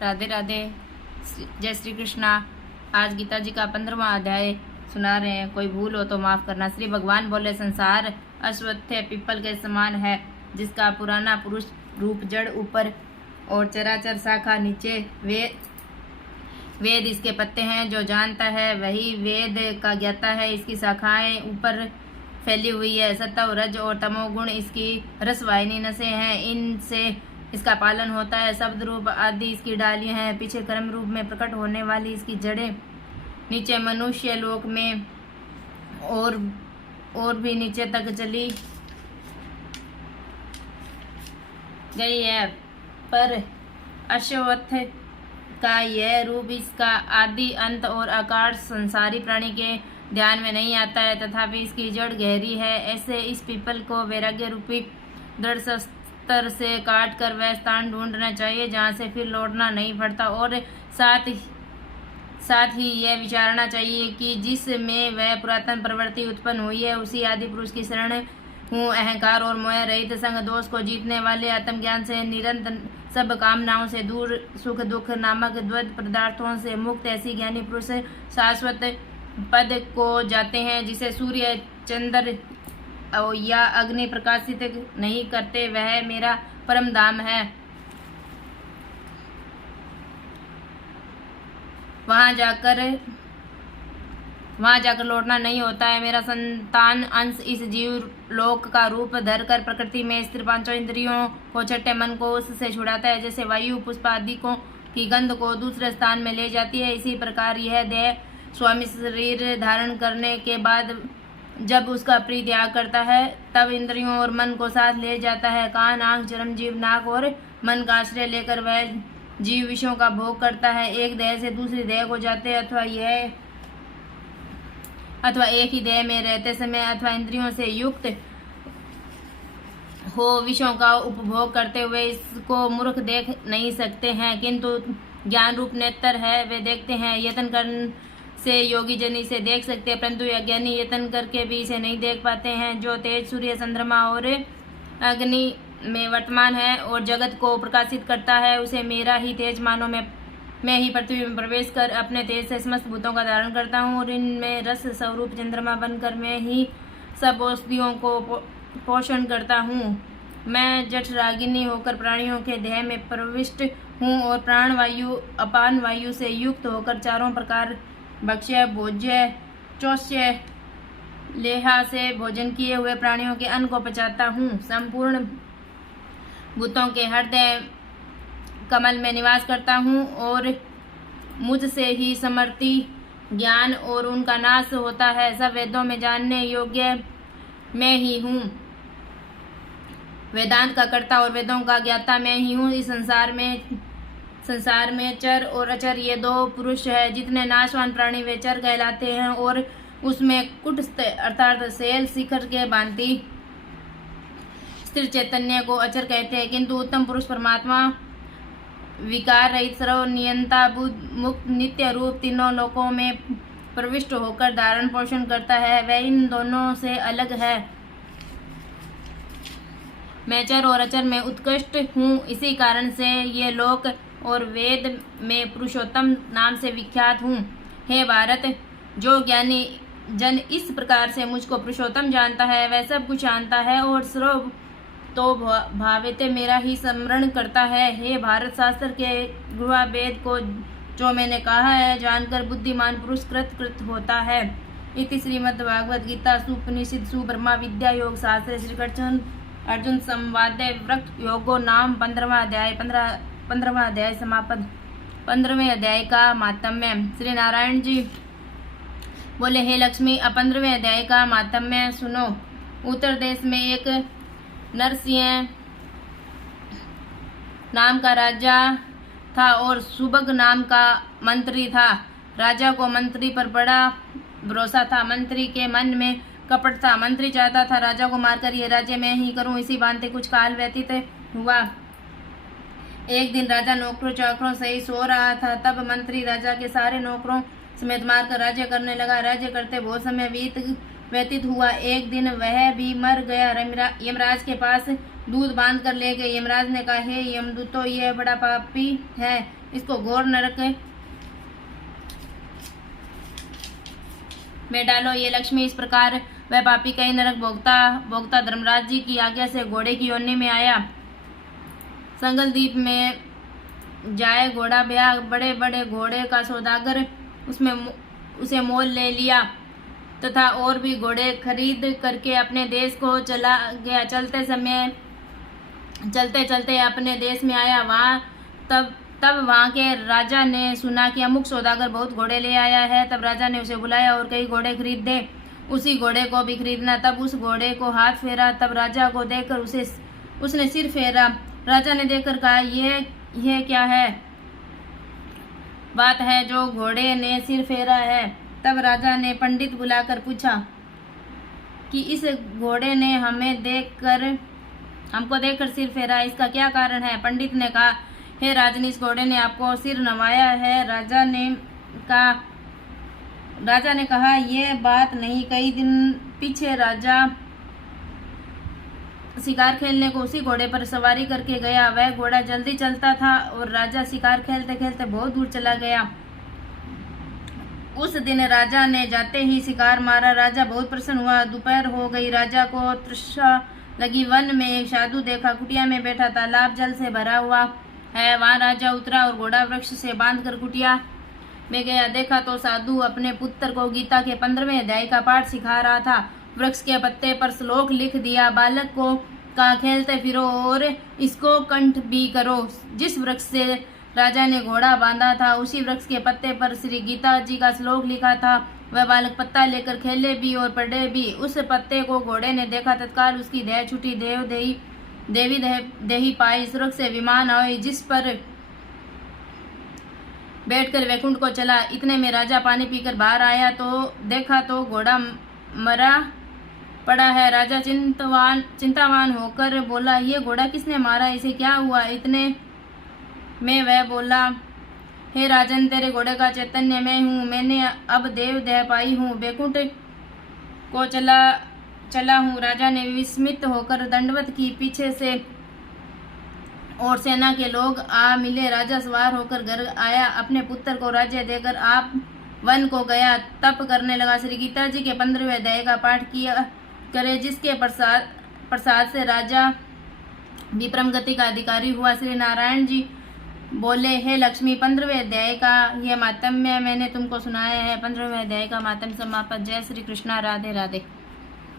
राधे राधे, जय श्री कृष्णा। आज गीता जी का 15वां अध्याय सुना रहे हैं। कोई भूल हो तो माफ करना। श्री भगवान बोले, संसार अश्वत्थ पीपल के समान है, जिसका पुराना पुरुष रूप जड़ ऊपर और चराचर शाखा नीचे। वेद इसके पत्ते हैं। जो जानता है वही वेद का ज्ञाता है। इसकी शाखाएं ऊपर फैली हुई है। सत्व, रज और तमोगुण इसकी रसवाहिनी नसें हैं। इनसे इसका पालन होता है। शब्द रूप आदि इसकी डालियां हैं। पीछे कर्म रूप में प्रकट होने वाली इसकी जड़ें। नीचे मनुष्य लोक में और भी नीचे तक चली गई है, पर अश्वत्थ का यह रूप, इसका आदि अंत और आकार संसारी प्राणी के ध्यान में नहीं आता है। तथापि इसकी जड़ गहरी है। ऐसे इस पीपल को वैराग्य रूपी दृढ़ शस्त्र से काट कर वह स्थान ढूंढना चाहिए जहाँ से फिर लौटना नहीं पड़ता। और साथ ही यह विचारना चाहिए कि जिसमें वह पुरातन प्रवृत्ति उत्पन्न हुई है, उसी आदि पुरुष की शरण हूँ। अहंकार और मोह रहित, संग दोष को जीतने वाले, आत्मज्ञान से निरंतर, सब कामनाओं से दूर, सुख दुख नामक द्वैत पदार्थों से मुक्त, ऐसी ज्ञानी पुरुष शाश्वत पद को जाते हैं, जिसे सूर्य, चंद्र या अग्नि प्रकाशित नहीं करते। वह मेरा परम धाम है। वहां जाकर लौटना नहीं होता है। मेरा संतान अंश इस जीव लोक का रूप धरकर प्रकृति में स्थिर पांचों इंद्रियों को, छठे मन को उससे छुड़ाता है। जैसे वायु पुष्प आदि को की गंध को दूसरे स्थान में ले जाती है, इसी प्रकार यह देह स्वामी शरीर धारण करने के बाद जब उसका प्रिय त्याग करता है, तब इंद्रियों और मन को साथ ले जाता है। कान, आंख, चर्म, जीभ, नाक और मन का आश्रय लेकर वह जीव विषयों का भोग करता है। एक देह से दूसरी देह को जाते अथवा एक ही देह में रहते समय अथवा इंद्रियों से युक्त हो विषयों का उपभोग करते हुए इसको मूर्ख देख नहीं सकते हैं, किंतु ज्ञान रूप नेत्र है, वे देखते हैं। यत्न करने से योगी जन इसे देख सकते हैं, परंतु अज्ञानी यत्न करके भी इसे नहीं देख पाते हैं। जो तेज सूर्य, चंद्रमा और अग्नि में वर्तमान है और जगत को प्रकाशित करता है, उसे मेरा ही तेज मानो। मैं ही पृथ्वी में प्रवेश कर अपने तेज से समस्त भूतों का धारण करता हूँ और इनमें रस स्वरूप चंद्रमा बनकर मैं ही सब औषधियों को पोषण करता हूँ। मैं जठराग्नि होकर प्राणियों के देह में प्रविष्ट हूँ और प्राण वायु, अपान वायु से युक्त होकर चारों प्रकार भक्ष्य, भोज्य, चौष्य, लेहा से भोजन किए हुए प्राणियों के अन्न को पचाता हूँ। संपूर्ण भूतों के हृदय कमल में निवास करता हूँ और मुझसे ही समर्थी ज्ञान और उनका नाश होता है। सब वेदों में जानने योग्य मैं ही हूँ। वेदांत का कर्ता और वेदों का ज्ञाता मैं ही हूँ। इस संसार में चर और अचर ये दो पुरुष है। जितने नाशवान प्राणी वे चर कहलाते हैं और उसमें कुटस्थ अर्थात शैल शिखर के भांति स्थिर चैतन्य को अचर कहते हैं, किंतु उत्तम पुरुष परमात्मा विकार रहित, सर्व नियंता, बुद्ध, मुक्त, नित्य रूप, तीनों लोकों में प्रविष्ट होकर धारण पोषण करता है। वह इन दोनों से अलग है। मैं चर और अचर में उत्कृष्ट हूँ। इसी कारण से ये लोक और वेद में पुरुषोत्तम नाम से विख्यात हूँ। हे भारत, जो ज्ञानी जन इस प्रकार से मुझको पुरुषोत्तम जानता है, वह सब कुछ जानता है और सर्व तो भावित मेरा ही स्मरण करता है। हे भारत, शास्त्र के गुहा वेद को जो मैंने कहा है जानकर बुद्धिमान पुरुष कृत होता है। इति श्रीमद् भागवत गीता सुपनिषद सुब्रह्मा विद्या योग शास्त्र श्री कृष्ण अर्जुन संवाद वृक्ष योगो नाम 15वां अध्याय समापन। 15वें अध्याय का मातम्य। श्री नारायण जी बोले, हे लक्ष्मी, अब 15वें अध्याय का मातम्य सुनो। उत्तर देश में एक नरसिंह नाम का राजा था और सुबग नाम का मंत्री था। राजा को मंत्री पर बड़ा भरोसा था। मंत्री के मन में कपट था। मंत्री चाहता था राजा को मारकर यह राज्य मैं ही करूं। इसी भांति कुछ काल व्यतीत हुआ। एक दिन राजा नौकरों चाकरों से ही सो रहा था। तब मंत्री राजा के सारे नौकरों समेत मारकर राज्य करने लगा। राज्य करते बहुत समय व्यतीत हुआ। एक दिन वह भी मर गया। यमराज के पास दूध बांध कर ले गए। यमराज ने कहा, हे यमदूतों, यह बड़ा पापी है, इसको घोर नरक में डालो। ये लक्ष्मी इस प्रकार वह पापी कई नरक भोगता धर्मराज जी की आज्ञा से घोड़े की योनि में आया। संगल द्वीप में जाए घोड़ा ब्याह, बड़े बड़े घोड़े का सौदागर उसे मोल ले लिया तथा और भी घोड़े खरीद करके अपने देश को चला गया। चलते चलते अपने देश में आया। तब वहाँ के राजा ने सुना कि अमुक सौदागर बहुत घोड़े ले आया है। तब राजा ने उसे बुलाया और कई घोड़े खरीद दे, उसी घोड़े को भी खरीदना। तब उस घोड़े को हाथ फेरा। तब राजा को देखकर उसने सिर फेरा। राजा ने देखकर कहा, यह क्या है बात है जो घोड़े ने सिर फेरा है। तब राजा ने पंडित बुलाकर पूछा कि इस घोड़े ने हमको देखकर सिर फेरा, इसका क्या कारण है। पंडित ने कहा, हे राजन, इस घोड़े ने आपको सिर नवाया है। राजा ने कहा, यह बात नहीं। कई दिन पीछे राजा शिकार खेलने को उसी घोड़े पर सवारी करके गया। वह घोड़ा जल्दी चलता था और राजा शिकार खेलते खेलते बहुत दूर चला गया। उस दिन राजा ने जाते ही शिकार मारा। राजा बहुत प्रसन्न हुआ। दोपहर हो गई। राजा को तृष्णा लगी। वन में एक साधु देखा, कुटिया में बैठा। तालाब जल से भरा हुआ है। वहाँ राजा उतरा और घोड़ा वृक्ष से बांधकर कुटिया में गया। देखा तो साधु अपने पुत्र को गीता के 15वें अध्याय का पाठ सिखा रहा था। वृक्ष के पत्ते पर श्लोक लिख दिया। बालक को कहा, खेलते फिरो और इसको कंठ भी करो। जिस वृक्ष से राजा ने घोड़ा बांधा था उसी वृक्ष के पत्ते पर श्री गीता जी का श्लोक लिखा था। वह बालक पत्ता लेकर खेले भी और पढ़े भी। उस पत्ते को घोड़े ने देखा, तत्काल उसकी देह छूटी। देवी देही पाई। इस वृक्ष से विमान आए जिस पर बैठकर वैकुंठ को चला। इतने में राजा पानी पीकर बाहर आया तो देखा तो घोड़ा मरा पड़ा है। राजा चिंतावान होकर बोला, ये घोड़ा किसने मारा, इसे क्या हुआ। इतने में वह बोला, हे राजन, तेरे घोड़े का चैतन्य मैं हूँ। मैंने अब देव देह पाई हूँ, वैकुंठ को चला हूँ। राजा ने विस्मित होकर दंडवत की। पीछे से और सेना के लोग आ मिले। राजा सवार होकर घर आया। अपने पुत्र को राज्य देकर आप वन को गया। तप करने लगा। श्री गीता जी के 15वें अध्याय का पाठ किया करे, जिसके प्रसाद से राजा विक्रम गति का अधिकारी हुआ। श्री नारायण जी बोले, हे लक्ष्मी, 15वें अध्याय का यह मातम्य मैंने तुमको सुनाया है। 15वें अध्याय का मातम्य समाप्त। जय श्री कृष्णा। राधे राधे।